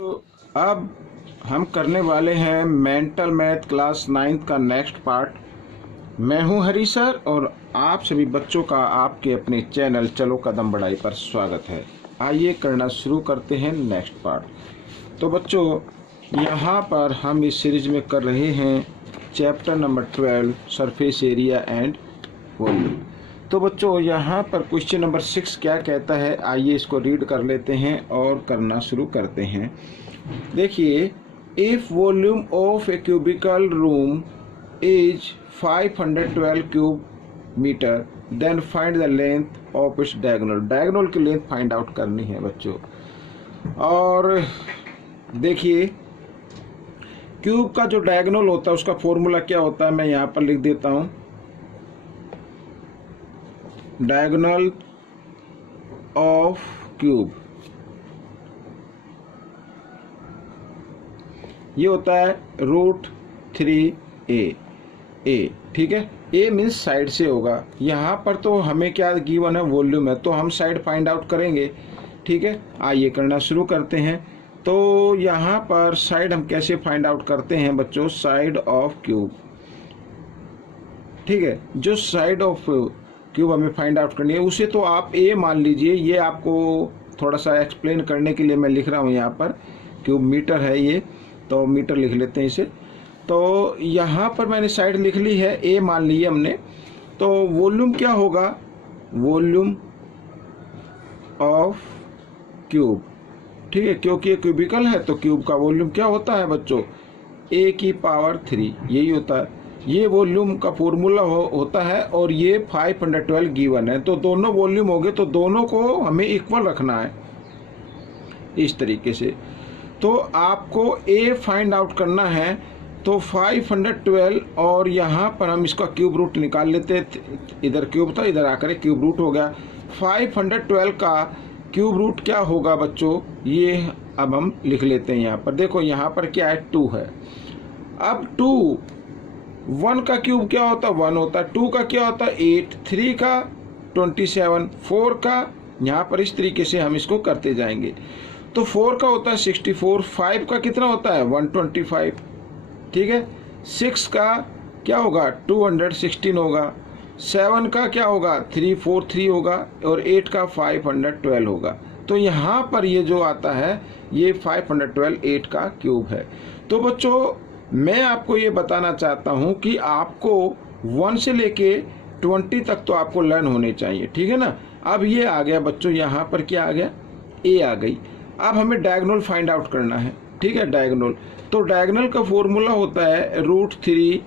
तो अब हम करने वाले हैं मेंटल मैथ क्लास 9th का नेक्स्ट पार्ट। मैं हूं हरी सर और आप सभी बच्चों का आपके अपने चैनल चलो कदम बढ़ाई पर स्वागत है। आइए करना शुरू करते हैं नेक्स्ट पार्ट। तो बच्चों यहां पर हम इस सीरीज में कर रहे हैं chapter number 12 surface area and volume. तो बच्चों यहाँ पर क्वेश्चन नंबर 6 क्या कहता है, आइए इसको रीड कर लेते हैं और करना शुरू करते हैं। देखिए, if volume of a cubical room is 512 cube metre then find the length of its diagonal. Diagonal की लेंथ फाइंड आउट करनी है बच्चों। और देखिए, क्यूब का जो डायगोनल होता है उसका फॉर्मूला क्या होता है, मैं यहाँ पर लिख देता हूँ। डायगोनल ऑफ क्यूब ये होता है √3a। ठीक है, a मीन्स साइड से होगा। यहाँ पर तो हमें क्या गिवन है, वॉल्यूम है, तो हम साइड फाइंड आउट करेंगे। ठीक है, आइए करना शुरू करते हैं। तो यहाँ पर साइड हम कैसे फाइंड आउट करते हैं बच्चों, साइड ऑफ क्यूब। ठीक है, जो साइड ऑफ क्यूब हमें फाइंड आउट करनी है उसे तो आप a मान लीजिए। ये आपको थोड़ा सा एक्सप्लेन करने के लिए मैं लिख रहा हूँ यहाँ पर। क्यूब मीटर है ये, तो मीटर लिख लेते हैं इसे। तो यहाँ पर मैंने साइड लिख ली है, a मान ली हमने। तो वॉल्यूम क्या होगा, वॉल्यूम ऑफ क्यूब। ठीक है, क्योंकि ये क्यूबिकल है तो क्यूब का वॉल्यूम क्या होता है बच्चों, a⁻3 यही होता है। ये वॉल्यूम का फॉर्मूला होता है और ये 512 गिवन है। तो दोनों वॉल्यूम हो गए, तो दोनों को हमें इक्वल रखना है इस तरीके से। तो आपको a फाइंड आउट करना है, तो 512 और यहाँ पर हम इसका क्यूब रूट निकाल लेते हैं। इधर क्यूब था, इधर आकर क्यूब रूट हो गया। 512 का क्यूब रूट क्या होगा बच्चों, ये अब हम लिख लेते हैं। यहाँ पर देखो, यहाँ पर क्या है, 2 है। अब 2 1 का क्यूब क्या होता है, 1 होता है। 2 का क्या होता है, 8। 3 का 27। 4 का, यहाँ पर इस तरीके से हम इसको करते जाएंगे। तो 4 का होता है 64। 5 का कितना होता है, 125। ठीक है, 6 का क्या होगा, 216 होगा। 7 का क्या होगा, 343 होगा। और 8 का 512 होगा। तो यहाँ पर ये जो आता है ये 512 8 का क्यूब है। तो बच्चों मैं आपको ये बताना चाहता हूँ कि आपको 1 से लेके 20 तक तो आपको लर्न होने चाहिए। ठीक है ना। अब ये आ गया बच्चों, यहाँ पर क्या आ गया, a आ गई। अब हमें डायगोनल फाइंड आउट करना है। ठीक है, डायगोनल, तो डायगोनल का फॉर्मूला होता है √3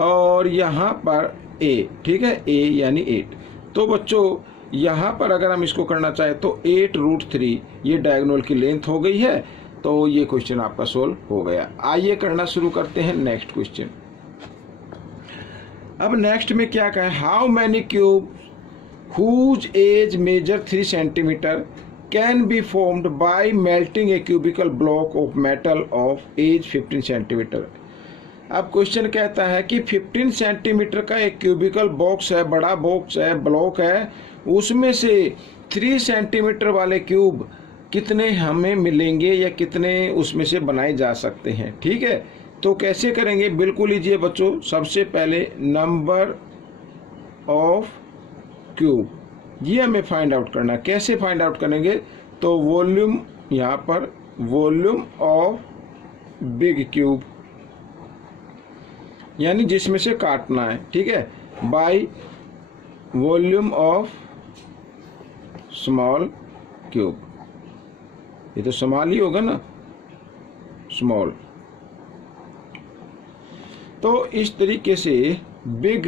और यहाँ पर a। ठीक है, a यानी 8। तो बच्चों यहाँ पर अगर हम इसको करना चाहें तो 8√3 ये डायगोनल की लेंथ हो गई है। तो ये क्वेश्चन आपका सोल्व हो गया। आइए करना शुरू करते हैं नेक्स्ट क्वेश्चन। अब नेक्स्ट में क्या कहा है, how many cube whose edge measure 3 centimetre can be formed by melting a cubical block of metal of edge 15 centimetre. अब क्वेश्चन कहता है कि 15 सेंटीमीटर का एक क्यूबिकल बॉक्स है, बड़ा बॉक्स है, ब्लॉक है, उसमें से 3 सेंटीमीटर वाले क्यूब कितने हमें मिलेंगे या कितने उसमें से बनाए जा सकते हैं। ठीक है, तो कैसे करेंगे, बिल्कुल लीजिए बच्चों। सबसे पहले नंबर ऑफ क्यूब ये हमें फाइंड आउट करना। कैसे फाइंड आउट करेंगे, तो वॉल्यूम, यहाँ पर वॉल्यूम ऑफ बिग क्यूब यानी जिसमें से काटना है। ठीक है, by volume of small cube. ये तो स्मॉल ही होगा ना, स्मॉल। तो इस तरीके से बिग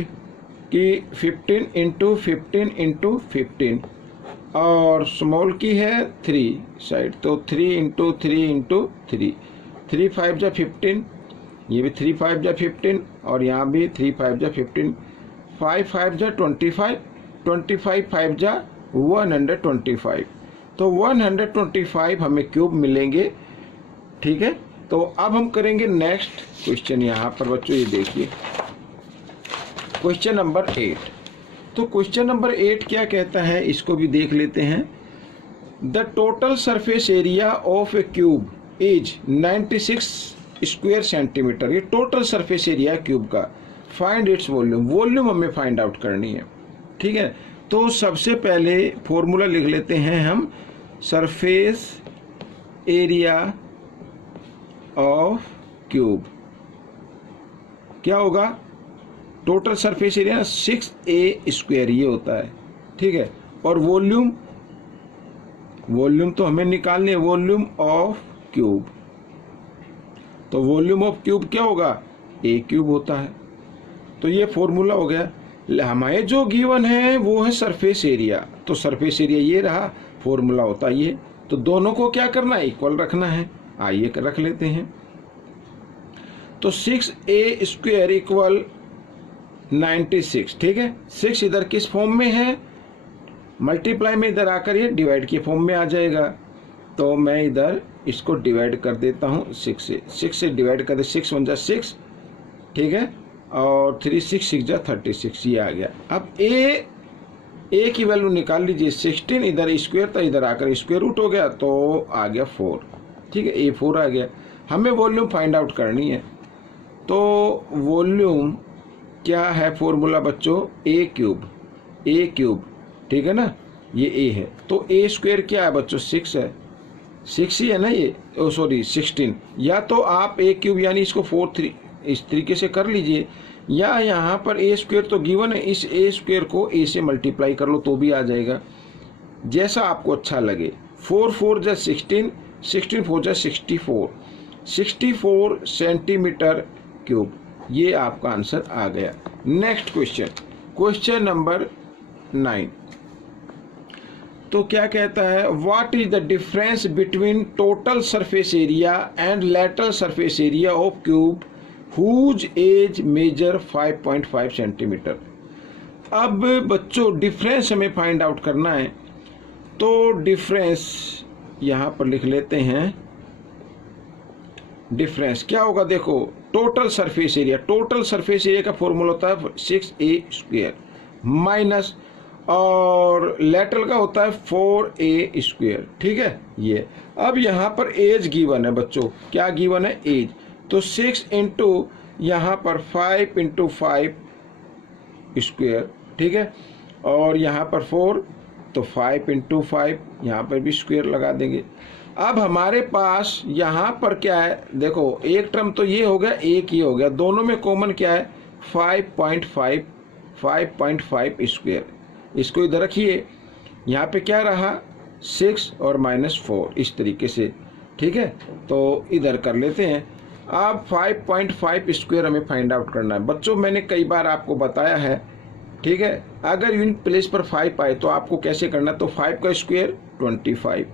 की 15 × 15 × 15 और स्मॉल की है 3 साइड, तो 3 × 3 × 3। 3 5 जा 15, ये भी 3 5 जा 15 और यहाँ भी 3 5 जा 15। 5 5 जा 25, 25 5 जा 125। तो 125 हमें क्यूब मिलेंगे। ठीक है, तो अब हम करेंगे नेक्स्ट क्वेश्चन। यहाँ पर बच्चों ये देखिए, क्वेश्चन नंबर 8। तो क्वेश्चन नंबर 8 क्या कहता है, इसको भी देख लेते हैं। The total surface area of a cube edge 96 square centimetre, ये टोटल सरफेस एरिया है क्यूब का। फाइंड इट्स वॉल्यूम, वॉल्यूम हमें फाइंड आउट करनी है। ठीक है, तो सबसे पहले फॉर्मूला लिख लेते हैं हम, सरफेस एरिया ऑफ क्यूब क्या होगा, total surface area 6a square ये होता है। ठीक है, और वॉल्यूम, वॉल्यूम तो हमें निकालनी है, वॉल्यूम ऑफ क्यूब, तो वॉल्यूम ऑफ क्यूब क्या होगा, a क्यूब होता है। तो ये फॉर्मूला हो गया। हमें जो गिवन है वो है सरफेस एरिया, तो सरफेस एरिया ये रहा, फॉर्मूला होता है ये। तो दोनों को क्या करना है, इक्वल रखना है। आइए रख लेते हैं। तो 6a स्क्वायर इक्वल 96। ठीक है, 6 इधर किस फॉर्म में है, मल्टीप्लाई में इधर आकर ये डिवाइड के फॉर्म में आ जाएगा। तो मैं इधर इसको डिवाइड कर देता हूँ 6 से, 6 से डिवाइड कर दे, 6 1 जा 6। ठीक है, और 3 6 6 जा 36, ये आ गया। अब ए की वैल्यू निकाल लीजिए, 16 इधर स्क्वायर था, इधर आकर स्क्वायर रूट हो गया तो आ गया 4। ठीक है, ए 4 आ गया। हमें वॉल्यूम फाइंड आउट करनी है, तो वॉल्यूम क्या है फॉर्मूला बच्चों, ए क्यूब। ठीक है ना, ये ए है, तो ए स्क्वायर क्या है बच्चों, 6 है, 6 ही है ना ये, सॉरी 16। या तो आप ए क्यूब यानी इसको 4 3 इस तरीके से कर लीजिए, या यहाँ पर ए स्क्वायर तो गिवन है, इस ए स्क्वायर को ए से मल्टीप्लाई कर लो तो भी आ जाएगा, जैसा आपको अच्छा लगे। 4 4 जा 16, 16 4 जा 64, 64 सेंटीमीटर क्यूब, ये आपका आंसर आ गया। Next question, question number 9। तो क्या कहता है, what is the difference between total surface area and lateral surface area of cube whose edge measure 5.5 centimetre. अब बच्चों डिफरेंस हमें फाइंड आउट करना है, तो डिफरेंस यहां पर लिख लेते हैं। डिफरेंस क्या होगा, देखो टोटल सरफेस एरिया का फॉर्मूला होता है 6a स्क्वायर माइनस, और लेटरल का होता है 4a स्क्वायर। ठीक है, ये अब यहाँ पर एज गिवन है बच्चों, क्या गिवन है, एज। तो 6 इंटू यहाँ पर 5 इंटू 5 स्क्वायर। ठीक है, और यहाँ पर 4, तो 5 इंटू 5 यहाँ पर भी स्क्वायर लगा देंगे। अब हमारे पास यहाँ पर क्या है, देखो एक टर्म तो ये हो गया, एक ये हो गया, दोनों में कॉमन क्या है, 5.5 स्क्वायर। इसको इधर रखिए, यहाँ पे क्या रहा 6 और -4 इस तरीके से। ठीक है, तो इधर कर लेते हैं। अब 5.5 स्क्वायर हमें फाइंड आउट करना है बच्चों, मैंने कई बार आपको बताया है। ठीक है, अगर यूनिट प्लेस पर 5 आए तो आपको कैसे करना है, तो 5 का स्क्वायर 25।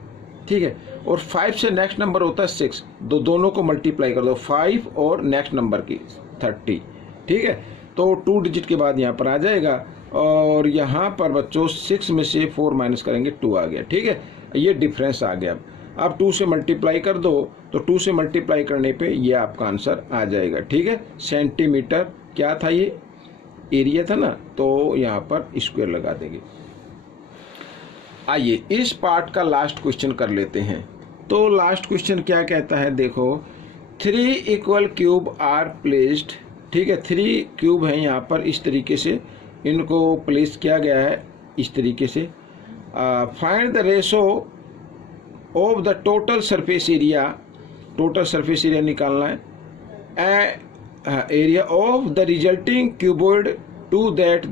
ठीक है, और 5 से नेक्स्ट नंबर होता है 6, दोनों को मल्टीप्लाई कर दो, 5 और नेक्स्ट नंबर की 30। ठीक है, तो 2 डिजिट के बाद यहाँ पर आ जाएगा, और यहाँ पर बच्चों 6 में से 4 माइनस करेंगे 2 आ गया। ठीक है, ये डिफरेंस आ गया। अब 2 से मल्टीप्लाई कर दो, तो 2 से मल्टीप्लाई करने पे ये आपका आंसर आ जाएगा। ठीक है, सेंटीमीटर क्या था, ये एरिया था ना, तो यहाँ पर स्क्वायर लगा देंगे। आइए इस पार्ट का लास्ट क्वेश्चन कर लेते हैं। तो लास्ट क्वेश्चन क्या कहता है, देखो 3 इक्वल क्यूब आर प्लेस्ड। ठीक है, 3 क्यूब हैं यहाँ पर, इस तरीके से इनको प्लेस किया गया है, इस तरीके से। Find the ratio of the total surface area निकालना है, area of the resulting cuboid to that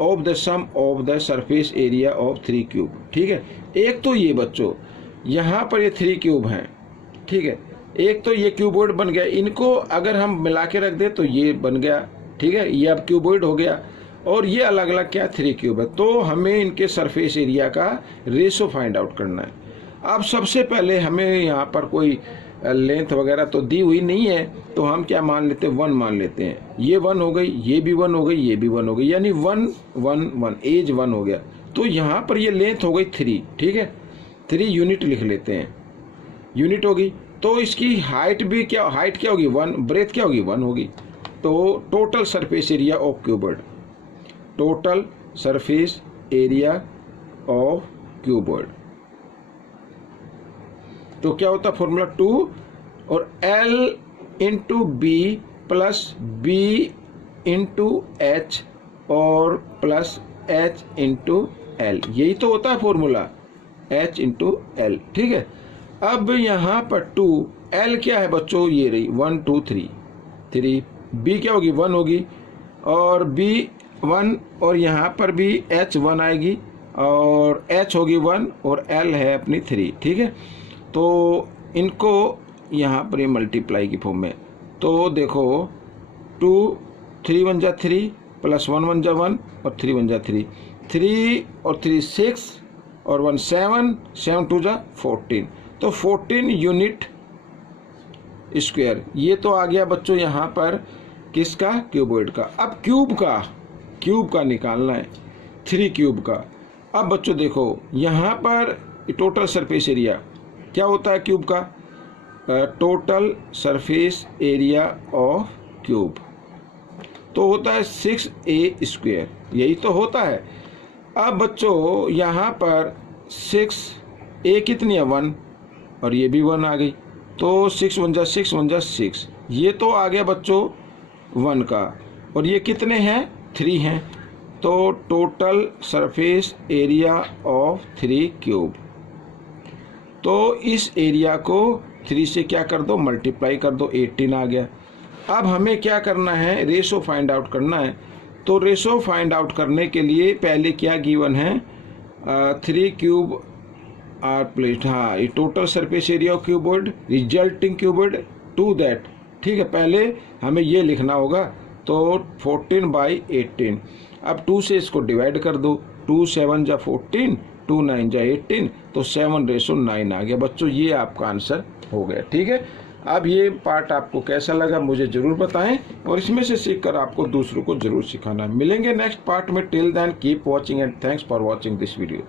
of the sum of the surface area of 3 cube. ठीक है, एक तो ये बच्चों यहाँ पर ये 3 क्यूब हैं। ठीक है, एक तो ये क्यूबॉइड बन गया, इनको अगर हम मिला के रख दें तो ये बन गया। ठीक है, ये अब क्यूबॉइड हो गया, और ये अलग अलग क्या 3 क्यूब है। तो हमें इनके सरफेस एरिया का रेशो फाइंड आउट करना है। अब सबसे पहले हमें यहाँ पर कोई लेंथ वगैरह तो दी हुई नहीं है, तो हम क्या मान लेते हैं, 1 मान लेते हैं। ये 1 हो गई, ये भी 1 हो गई, ये भी 1 हो गई, यानी 1 1 1, एज 1 हो गया। तो यहाँ पर ये लेंथ हो गई 3। ठीक है, 3 यूनिट लिख लेते हैं, यूनिट होगी। तो इसकी हाइट भी क्या, हाइट क्या होगी 1, ब्रेथ क्या होगी 1 होगी। तो total surface area of cuboid, total surface area of cuboid, तो क्या होता है फॉर्मूला 2 और L into B plus B into H और प्लस एच इंटू एल, यही तो होता है फॉर्मूला, H इंटू एल। ठीक है, अब यहाँ पर 2 L क्या है बच्चों, ये रही 1 2 3 3, B क्या होगी 1 होगी और B 1 और यहाँ पर भी H 1 आएगी और H होगी 1 और L है अपनी 3। ठीक है, तो इनको यहाँ पर ये मल्टीप्लाई की फॉर्म में, तो देखो 2 3 1 जा 3 प्लस 1 1 जा 1 और 3 1 जा 3, 3 और 3 6 और 1 7, 7 2 जा 14, तो 14 यूनिट स्क्वायर। ये तो आ गया बच्चों यहाँ पर किसका, क्यूबॉइड का। अब क्यूब का निकालना है, 3 क्यूब का। अब बच्चों देखो यहाँ पर टोटल सरफेस एरिया क्या होता है क्यूब का, total surface area of cube तो होता है 6a स्क्वायर, यही तो होता है। अब बच्चों यहाँ पर 6a कितनी है 1 और ये भी 1 आ गई, तो 6 1 जा 6 1 जा 6, ये तो आ गया बच्चों 1 का और ये कितने हैं 3 हैं, तो total surface area of 3 cube. तो इस एरिया को 3 से क्या कर दो, मल्टीप्लाई कर दो, 18 आ गया। अब हमें क्या करना है, रेशो फाइंड आउट करना है। तो रेशो फाइंड आउट करने के लिए पहले क्या गिवन है, 3 क्यूब आर प्लेस्ड, हाँ ये total surface area of cuboid resulting cuboid to that. ठीक है, पहले हमें ये लिखना होगा, तो 14/18। अब 2 से इसको डिवाइड कर दो, 2 7 जा 14, 2 9 जा 18, तो 7:9 आ गया बच्चों, ये आपका आंसर हो गया। ठीक है, अब ये पार्ट आपको कैसा लगा मुझे ज़रूर बताएं और इसमें से सीखकर आपको दूसरों को ज़रूर सिखाना। मिलेंगे नेक्स्ट पार्ट में, till then keep watching and thanks for watching this video.